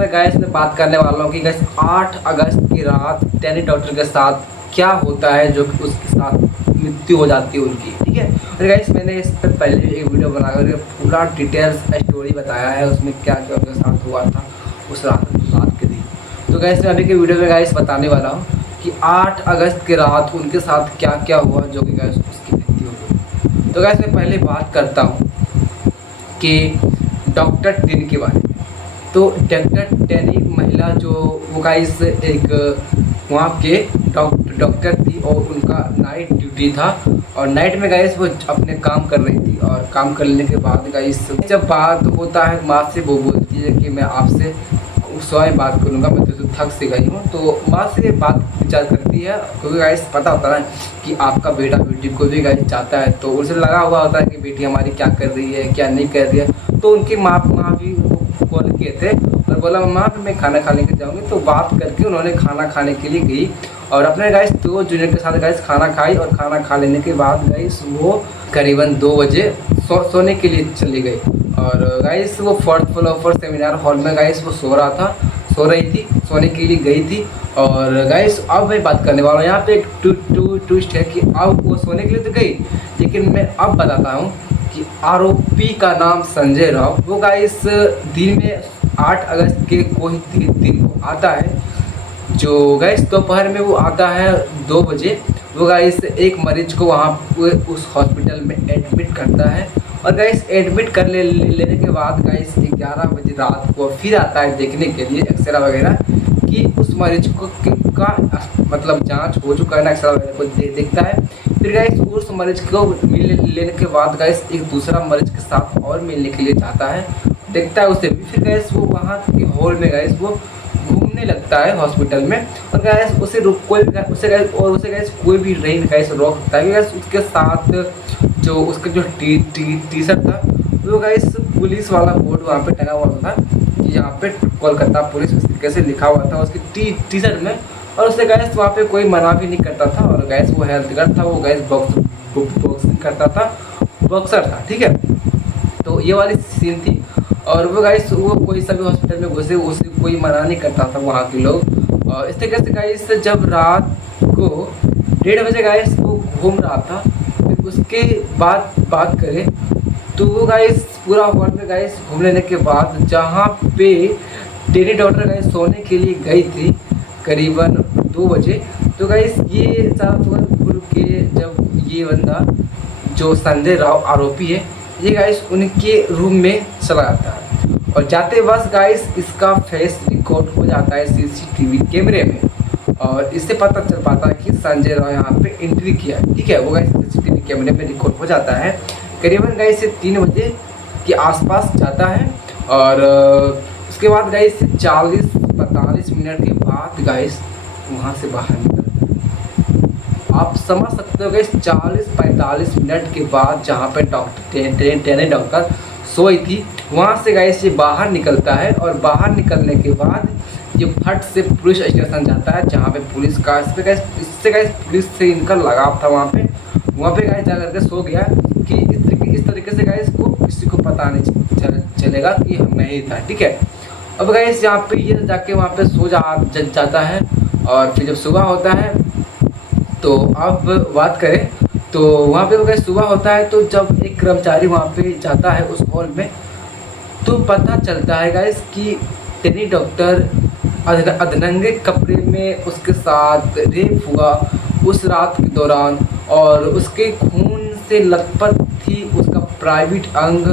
मैं गाइस में बात करने वाला हूँ कि गाइस 8 अगस्त की रात टेनी डॉक्टर के साथ क्या होता है जो कि उसके साथ मृत्यु हो जाती है उनकी। ठीक है, और गाइस मैंने इस पर पहले एक वीडियो बनाकर पूरा डिटेल्स स्टोरी बताया है, उसमें क्या क्या उनके साथ हुआ था उस रात के दिन। तो गाइस मैं अभी के वीडियो में गाइस बताने वाला हूँ कि 8 अगस्त की रात उनके साथ क्या क्या हुआ जो कि गाइस उसकी मृत्यु हो गई। तो गाइस मैं पहले बात करता हूँ कि डॉक्टर टेनी के बारे में। तो डॉक्टर टेनी महिला जो वो गाइस एक वहाँ के डॉक्टर थी और उनका नाइट ड्यूटी था, और नाइट में गाइस वो अपने काम कर रही थी, और काम करने के बाद गाइस जब बात होता है माँ से, वो बोलती है कि मैं आपसे स्वयं बात करूँगा, मैं तो थक से गई हूँ। तो माँ से बात विचार करती है, क्योंकि गाइस पता होता है कि आपका बेटा बेटी को भी गाइस चाहता है, तो उसे लगा हुआ होता है कि बेटी हमारी क्या कर रही है क्या नहीं कर रही है। तो उनकी माँ भी कॉल किए थे और बोला मम्मा मैं खाना खाने के जाऊँगी। तो बात करके उन्होंने खाना खाने के लिए गई और अपने गाइस 2 जूनियर के साथ गाइस खाना खाई, और खाना खा लेने के बाद गाइस वो करीबन 2 बजे सोने के लिए चली गई। और गाइस वो 4th फ्लोर पर सेमिनार हॉल में गाइस वो सो रही थी, सोने के लिए गई थी। और गाइस अब मैं बात करने वाला हूँ, यहाँ पे एक ट्विस्ट है कि अब वो सोने के लिए तो गई, लेकिन मैं अब बताता हूँ कि आरोपी का नाम संजय राव, वो गाइस दिन में 8 अगस्त के कोई दिन को आता है, जो गाइस दोपहर में वो आता है 2 बजे। वो गाइस एक मरीज को वहाँ उस हॉस्पिटल में एडमिट करता है, और गाइस एडमिट कर लेने के बाद गाइस 11 बजे रात को फिर आता है देखने के लिए एक्सरे वगैरह कि उस मरीज को का मतलब जांच हो चुका है ना, एक्सरे वगैरह को देखता है। फिर गाइस उस मरीज को मिल लेने के बाद गाइस एक दूसरा मरीज के साथ और मिलने के लिए जाता है, देखता है उसे भी। फिर गाइस वो वहाँ के हॉल में गाइस वो घूमने लगता है हॉस्पिटल में, और गाइस उसे गाइस कोई भी नहीं गाइस रोक सकता है। गाइस उसके साथ जो उसका जो टी शर्ट था वो गाइस पुलिस वाला बोर्ड वहाँ पे टंगा हुआ था कि यहाँ पे कोलकाता पुलिस इस तरीके से लिखा हुआ था उसकी टी शर्ट में, और उसे गाइस वहाँ पे कोई मना भी नहीं करता था। और गाइस वो हेल्थ गार्ड था, वो गाइस बॉक्सिंग करता था, बॉक्सर था। ठीक है, तो ये वाली सीन थी। और वो गाइस वो कोई सा भी हॉस्पिटल में घुसे उसे कोई मना नहीं करता था वहाँ के लोग। और इस तरीके से गाइस जब रात को 1:30 बजे गाइस वो घूम रहा था, फिर उसके बाद बात करें तो वो गाइस पूरा हॉल में गाइस घूम लेने के बाद जहाँ पे टेनी डॉक्टर गाइस सोने के लिए गई थी करीबन 2 बजे, तो गाइस ये घूर के जब ये बंदा जो संजय राव आरोपी है ये गाइस उनके रूम में चला जाता है, और जाते वक्त गाइस इसका फेस रिकॉर्ड हो जाता है सीसीटीवी कैमरे में, और इससे पता चल पाता है कि संजय राव यहाँ पे एंट्री किया है। ठीक है, वो गाइस सीसीटीवी कैमरे में रिकॉर्ड हो जाता है। करीबन गाइस 3 बजे के आसपास जाता है, और उसके बाद गाइस 40-45 मिनट के बाद गाइस वहाँ से बाहर निकलता है। आप समझ सकते हो गाइस 40-45 मिनट के बाद जहाँ पे डॉक्टर टेनी डॉक्टर सोई थी वहाँ से गाइस ये बाहर निकलता है, और बाहर निकलने के बाद ये फट से पुलिस स्टेशन जाता है जहाँ पे पुलिस का इससे गाइस पुलिस से इनका लगाव था वहाँ पे गाइस जा करके सो गया कि इस तरीके से गाइस को किसी को पता नहीं चलेगा कि मैं ही था। ठीक है, अब गाइस यहाँ पे ये जाके वहाँ पे सो जाता है, और फिर जब सुबह होता है तो अब बात करें तो वहाँ पे गाइस सुबह होता है, तो जब एक कर्मचारी वहाँ पे जाता है उस हॉल में तो पता चलता है गाइस कि टेनी डॉक्टर अधनंगे कपड़े में उसके साथ रेप हुआ उस रात के दौरान, और उसके खून से लथपथ थी उसका प्राइवेट अंग,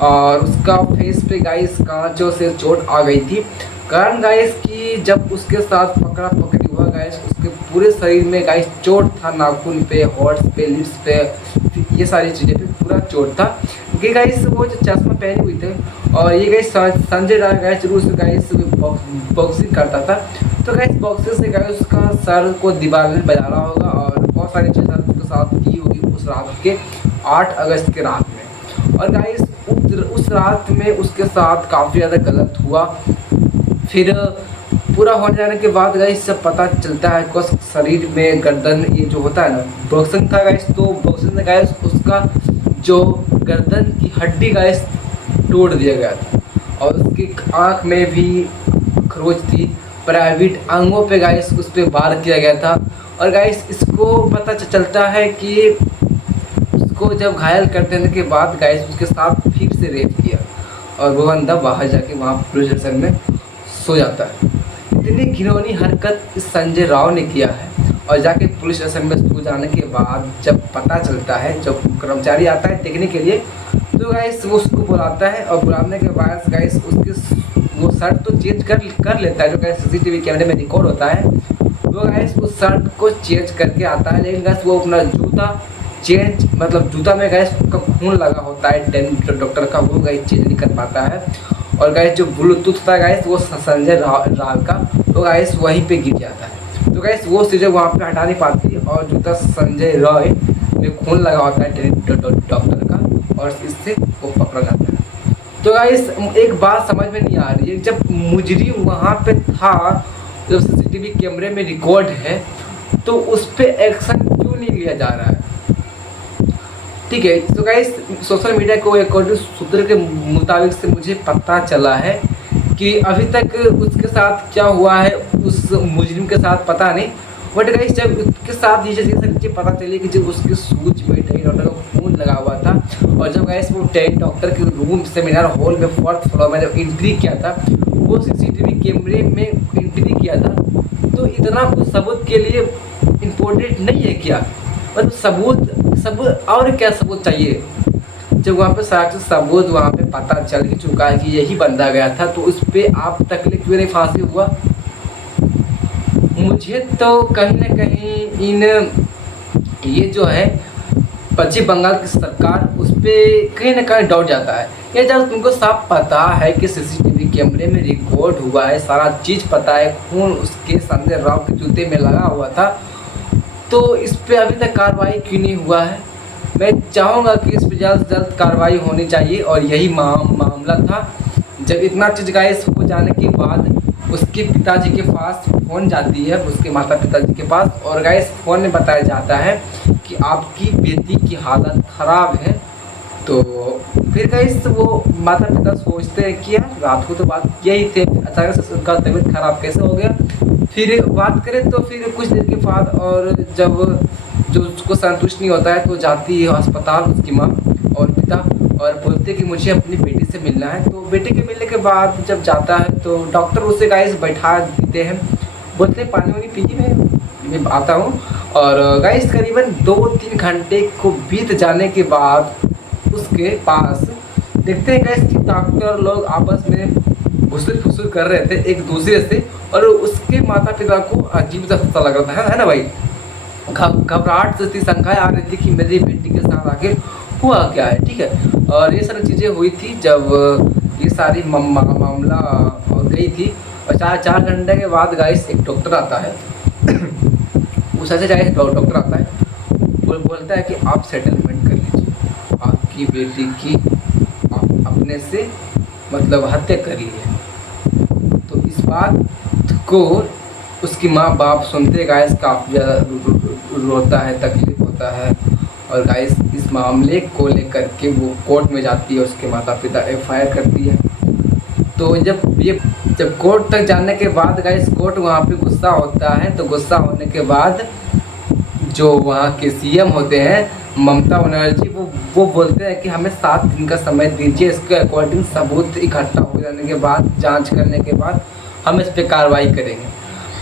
और उसका फेस पे गाइस कांचों से चोट आ गई थी। कारण गाइस कि जब उसके साथ पकड़ा पकड़ी हुआ गाइस उसके पूरे शरीर में गाइस चोट था, नाखून पे, हॉर्ट्स पे, लिप्स पे, ये सारी चीज़ें पे पूरा चोट था। कि गाइस वो जो चश्मा पहने हुए थे, और ये गाइस संजय राव गाइस रूस गाइस बॉक्सिंग करता था, तो गाइस बॉक्सिंग से गाइस उसका सर को दीवार में बजा रहा होगा, और बहुत सारी चीज़ें उसके साथ की होगी उस रात के 8 अगस्त के रात में। और गाइस उस रात में उसके साथ काफ़ी ज़्यादा गलत हुआ। फिर पूरा हो जाने के बाद गाइस सब पता चलता है कि शरीर में गर्दन ये जो होता है ना बॉक्सिंग था गाइस, तो बॉक्सिंग से गाइस उसका जो गर्दन की हड्डी गाइस तोड़ दिया गया था, और उसकी आँख में भी खरोच थी, प्राइवेट अंगों पे गाइस उस पर वार किया गया था। और गाइस इसको पता चलता है कि उसको जब घायल कर देने के बाद गाइस उसके साथ फिर से रेप किया और वो बंदा बाहर जाके वहाँ पुलिस स्टेशन में सो जाता है। इतनी घिनौनी हरकत इस संजय राव ने किया है। और जाके पुलिस स्टेशन में सो जाने के बाद जब पता चलता है, जब कर्मचारी आता है देखने के लिए, तो गाइस वो उसको बुलाता है और बुलाने के बाद गाइस उसके वो शर्ट तो चेंज कर लेता है, जो गाइस सीसीटीवी कैमरे में रिकॉर्ड होता है। वो गाइस उस शर्ट को चेंज करके आता है, लेकिन गाइस वो अपना जूता चेंज, मतलब जूता में गाइस उसका खून लगा होता है डेंटल डॉक्टर का, वो गाइस चेंज नहीं कर पाता है। और गाइस जो ब्लूटूथ था गाइस वो संजय राव का, वो गाइस वहीं पे गिर जाता है। तो गाइस वो चीज़ें वहाँ पे हटा नहीं पाती और जूता संजय रॉय में खून लगा होता है डॉक्टर का, और इससे वो पकड़ा जाता है। तो गाइस एक बात समझ में नहीं आ रही है, जब मुजरिम वहाँ पे था, जब सीसीटीवी कैमरे में रिकॉर्ड है, तो उस पर एक्शन क्यों नहीं लिया जा रहा है? ठीक है, तो गाइस सोशल मीडिया को अकॉर्डिंग सूत्र के मुताबिक से मुझे पता चला है कि अभी तक उसके साथ क्या हुआ है, उस मुजरिम के साथ पता नहीं। बट गाइस जब उसके साथ ये चीज़ पता चली कि जब उसके सूच में टेरी डॉक्टर का खून लगा हुआ था, और जब गाइस वो टेरी डॉक्टर के रूम सेमिनार हॉल में 4th फ्लोर में जब एंट्री किया था, वो सीसीटीवी कैमरे में एंट्री किया था, तो इतना कुछ सबूत के लिए इम्पोर्टेंट नहीं है क्या? मतलब सबूत और क्या सबूत चाहिए? जब वहाँ पे साक्षी सबूत वहाँ पे पता चल ही चुका है कि यही बंदा गया था, तो उस पर आप तक क्यों नहीं फांसी हुआ? मुझे तो कहीं ना कहीं ये जो है पश्चिम बंगाल की सरकार, उस पर कहीं ना कहीं डाउट जाता है। ये जब तुमको साफ पता है कि सीसीटीवी कैमरे में रिकॉर्ड हुआ है, सारा चीज़ पता है, खून उसके संजय राव के जूते में लगा हुआ था, तो इस पर अभी तक कार्रवाई क्यों नहीं हुआ है? मैं चाहूँगा कि इस पर जल्द से जल्द कार्रवाई होनी चाहिए। और यही मामला था, जब इतना चीज़ गाइस हो जाने के बाद उसके पिताजी के पास फ़ोन जाती है, उसके माता पिताजी के पास, और गाइस फ़ोन में बताया जाता है कि आपकी बेटी की हालत ख़राब है। तो फिर गाइस वो माता पिता सोचते हैं कि यार रात को तो बात किया ही थे, अचानक से उनका तबीयत ख़राब कैसे हो गया? फिर बात करें तो फिर कुछ देर के बाद, और जब जो उसको संतुष्ट नहीं होता है तो जाती है अस्पताल उसकी माँ और पिता, और बोलते कि मुझे अपनी बेटी से मिलना है। तो बेटे के मिलने के बाद जब जाता है तो डॉक्टर उसे गाइस बैठा देते हैं, बोलते हैं पानी वानी पीजिए, मैं आता हूँ। और गाइस करीबन 2-3 घंटे को बीत जाने के बाद उसके पास देखते हैं गाइस कि डॉक्टर लोग आपस में घुसर फुसर कर रहे थे एक दूसरे से, और उसके माता पिता को अजीब सा गुस्सा लग रहा था, है ना भाई? घबराहट से शंकाएं आ रही थी कि मेरी बेटी के साथ आखिर हुआ क्या है। ठीक है, और ये सारी चीज़ें हुई थी जब ये सारी मामला गई थी। और 4 घंटे के बाद गाइस एक डॉक्टर आता है उस ऐसे जाए डॉक्टर आता है, बोलता है कि आप सेटलमेंट कर लीजिए, आपकी बेटी की आप अपने से मतलब हत्या कर ली है। तो इस बात को उसकी माँ बाप सुनते गाइस काफ़ी ज़्यादा रोता है, तकलीफ होता है। और गाइस इस मामले को लेकर के वो कोर्ट में जाती है, उसके माता पिता FIR करती है। तो जब कोर्ट तक जाने के बाद गाइस कोर्ट वहाँ पे गुस्सा होता है, तो गुस्सा होने के बाद जो वहाँ के CM होते हैं ममता बनर्जी, वो बोलते हैं कि हमें 7 दिन का समय दीजिए, इसके अकॉर्डिंग सबूत इकट्ठा हो जाने के बाद, जांच करने के बाद हम इस पर कार्रवाई करेंगे।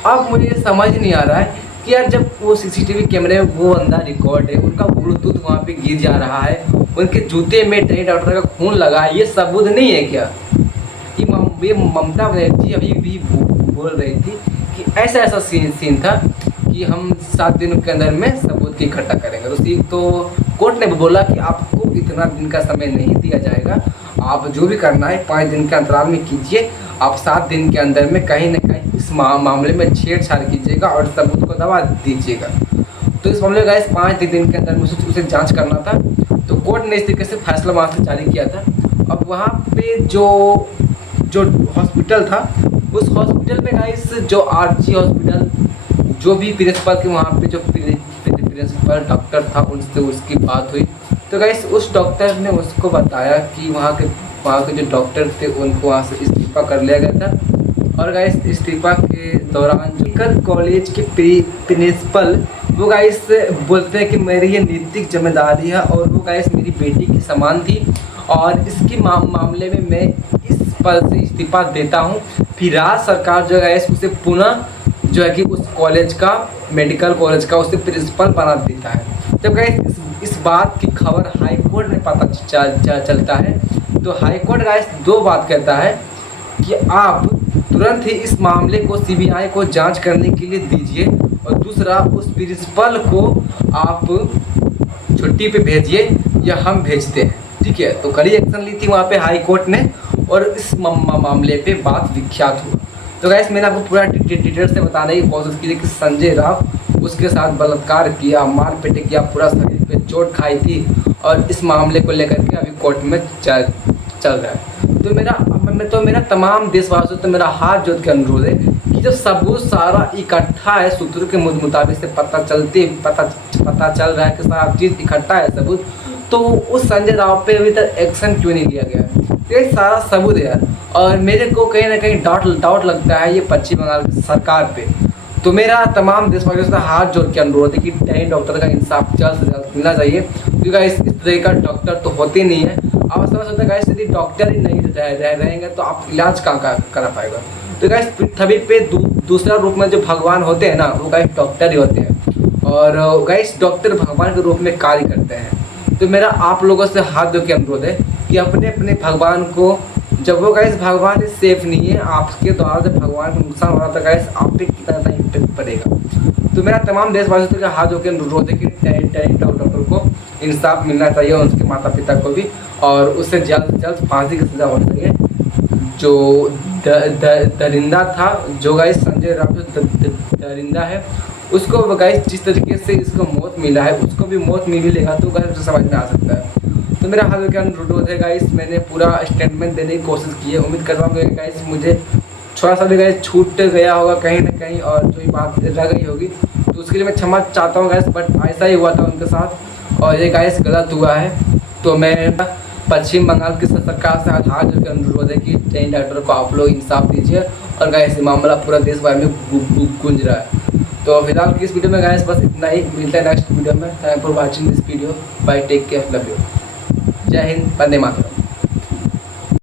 अब मुझे ये समझ नहीं आ रहा है कि यार जब वो सीसीटीवी कैमरे में वो बंदा रिकॉर्ड है, उनका ब्लूटूथ वहाँ पे गिर जा रहा है, उनके जूते में टेरी डॉक्टर का खून लगा है, ये सबूत नहीं है क्या? ये ममता बनर्जी अभी भी बोल रही थी कि ऐसा सीन था कि हम 7 दिन के अंदर में सबूत इकट्ठा करेंगे। तो कोर्ट ने बोला कि आपको इतना दिन का समय नहीं दिया जाएगा, आप जो भी करना है 5 दिन के अंतराल में कीजिए, आप 7 दिन के अंदर में कहीं ना कहीं इस मामले में छेड़छाड़ कीजिएगा और सबूत को दबा दीजिएगा। तो इस मामले गाइस 5 दिन के अंदर में उसे जांच करना था। तो कोर्ट ने इस तरीके से फैसला वहाँ से जारी किया था। अब वहाँ पे जो हॉस्पिटल था, उस हॉस्पिटल में गाइस जो RG हॉस्पिटल, जो भी प्रिंसिपल के वहाँ पे जो प्रिंसिपल डॉक्टर था, उनसे उसकी बात हुई। तो गाइस उस डॉक्टर ने उसको बताया कि वहाँ के जो डॉक्टर थे उनको वहाँ से इस्तीफा कर लिया गया था, और गाइस इस्तीफा के दौरान जो कॉलेज के प्रिंसिपल वो गाइस बोलते हैं कि मेरी ये नैतिक जिम्मेदारी है और वो गाइस मेरी बेटी की समान थी और इसके मामले में मैं इस पद से इस्तीफा देता हूँ। फिर राज्य सरकार जो है उसे पुनः जो है कि उस कॉलेज का मेडिकल कॉलेज का उसे प्रिंसिपल बना देता है। जब गाइस इस बात की खबर हाई कोर्ट में पता चलता है तो हाई कोर्ट गाइस दो बात कहता है कि आप तुरंत ही इस मामले को सीबीआई को जांच करने के लिए दीजिए और दूसरा उस प्रिंसिपल को आप छुट्टी पे भेजिए या हम भेजते हैं। ठीक है, तो कड़ी एक्शन ली थी वहाँ पे हाई कोर्ट ने और इस मामले पे बात विख्यात हुआ। तो गाइस मैंने आपको पूरा डिटेल से बताने की कोशिश की थी कि संजय राव उसके साथ बलात्कार किया, मारपीट किया, पूरा शरीर पे चोट खाई थी और इस मामले को लेकर के अभी कोर्ट में चल रहा है। तो मेरा तमाम देशवासियों तो मेरा हाथ जोड़ के अनुरोध है कि जब सबूत सारा इकट्ठा है, सूत्रों के मुताबिक से पता चल रहा है कि सारा चीज़ इकट्ठा है सबूत, तो उस संजय राव पे अभी तक एक्शन क्यों नहीं लिया गया? ये सारा सबूत है यार, और मेरे को कहीं ना कहीं डाउट लगता है ये पश्चिम बंगाल की सरकार पे। तो मेरा तमाम देशवासियों से हाथ जोड़ के अनुरोध है कि टैनी डॉक्टर का इंसाफ जल्द से जल्द मिलना चाहिए, क्योंकि इस तरह का डॉक्टर तो होते नहीं है। आप समझ सकते हैं यदि डॉक्टर ही नहीं रहेंगे तो आप इलाज कहाँ करा पाएगा। तो गाइस पृथ्वी पे दूसरा रूप में जो भगवान होते हैं ना, वो गाइस डॉक्टर ही होते हैं और गाइस डॉक्टर भगवान के रूप में कार्य करते हैं। तो मेरा आप लोगों से हाथ जोड़ के अनुरोध है कि अपने अपने भगवान को, जब वो गाइस भगवान सेफ नहीं है, आपके द्वारा जब भगवान को नुकसान हो रहा था गाइस, आप पे कितना इम्पैक्ट पड़ेगा। तो मेरा तमाम देशवासियों का हाथ जोड़ के अनुरोध है कि टैनी डॉक्टर को इंसाफ मिलना चाहिए और उसके माता पिता को भी, और उससे जल्द से जल्द फांसी की सजा होनी चाहिए। जो दरिंदा था, जो गाइस संजय राव जो दरिंदा है, उसको गाइस जिस तरीके से इसको मौत मिला है उसको भी मौत मिलेगा, तो गाइस उसे समझ में आ सकता है। तो मेरा हाथ का अनुरोध है गाइस, मैंने पूरा स्टेटमेंट देने की कोशिश की है। उम्मीद कर रहा हूँ कि गाइस मुझे थोड़ा सा भी गाइस छूट गया होगा कहीं ना कहीं और जो बात रह गई होगी तो उसके लिए मैं क्षमा चाहता हूँ गाइस, बट ऐसा ही हुआ था उनके साथ और ये गाइस गलत हुआ है। तो मैं पश्चिम बंगाल की सरकार से हाथ जोड़ के अनुरोध है कि टैनी डॉक्टर को आप लोग इंसाफ दीजिए और गाइस ये मामला पूरा देश भर में गूंज रहा है। तो फिलहाल की इस वीडियो में गाइस बस इतना ही, मिलता है नेक्स्ट वीडियो में। Thank for watching this video, bye, take care, love you, जय हिंद, वंदे मातरम।